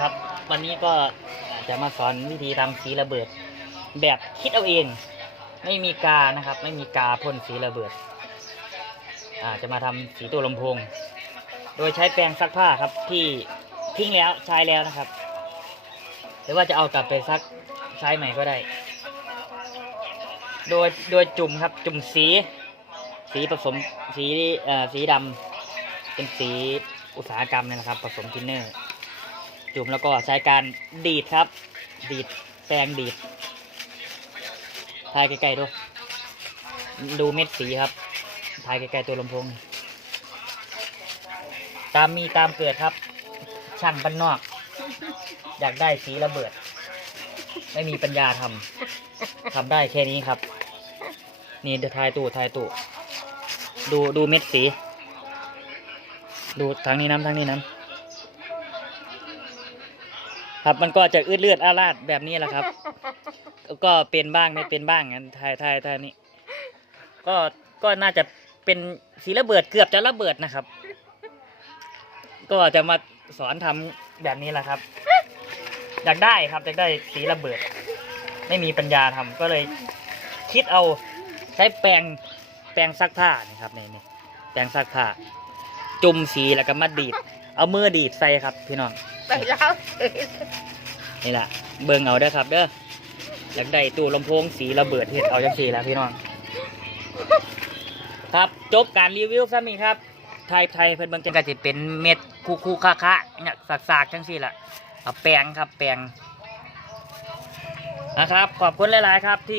ครับ วันนี้ก็จะมาสอนวิธีทำสีระเบิด แบบคิดเอาเอง ไม่มีกานะครับ ไม่มีกาพ่นสีระเบิดจะมาทำสีตัวลำโพง โดยใช้แปรงซักผ้าครับที่ทิ้งแล้วใช้แล้วนะครับ หรือว่าจะเอากลับไปซักใช้ใหม่ก็ได้ โดยโดยจุ่มครับจุ่มสี สีผสมสีสีดำเป็นสีอุตสาหกรรมเนี่ยนะครับ ผสมทินเนอร์ จุ่มแล้วก็ใช้การดีดครับ ดีดแปรงดีดถ่ายใกล้ๆดูดูเม็ดสีครับถ่ายใกล้ๆตัวลำโพงตามมีตามเกิดครับ ช่างบ้านนอก อยากได้สีระเบิด ไม่มีปัญญาทำทำได้แค่นี้ครับ นี่เดี๋ยวทายตู้ทายตู้ดูดูเม็ดสี ดูทางนี้น้ำทางนี้น้ำ ครับมันก็จะอืดเลือดอาลาดแบบนี้แหละครับ ก็เป็นบ้างไม่เป็นบ้างงั้นทายทายทายนี้ก็ก็น่าจะเป็นสีระเบิดเกือบจะระเบิดนะครับ ก็จะมาสอนทำแบบนี้แหละครับ อยากได้ครับอยากได้สีระเบิด ไม่มีปัญญาทำก็เลยคิดเอาใช้แปรงแปรงซักผ้านี่ครับนี่นี่แปรงซักผ้าจุ่มสีแล้วก็มาดีด เอามือดีดใส่ครับพี่น้อง แต่ยาวนี่แหละเบิ่งเอาเด้ครับ เด้ออยากได้ตู้ลำโพงสีระเบิดเฮ็ดเอาจังสีแล้วพี่น้อง ครับจบการรีวิวซะนี่ครับ ไทยไทยเพิ่นเบิ่งจังก็สิเป็นเม็ดคู่คู่คาคะเนี่ยสากๆจังซี่ละเอาแปรงครับแปรงนะครับ ขอบคุณหลาย ๆ ครับที่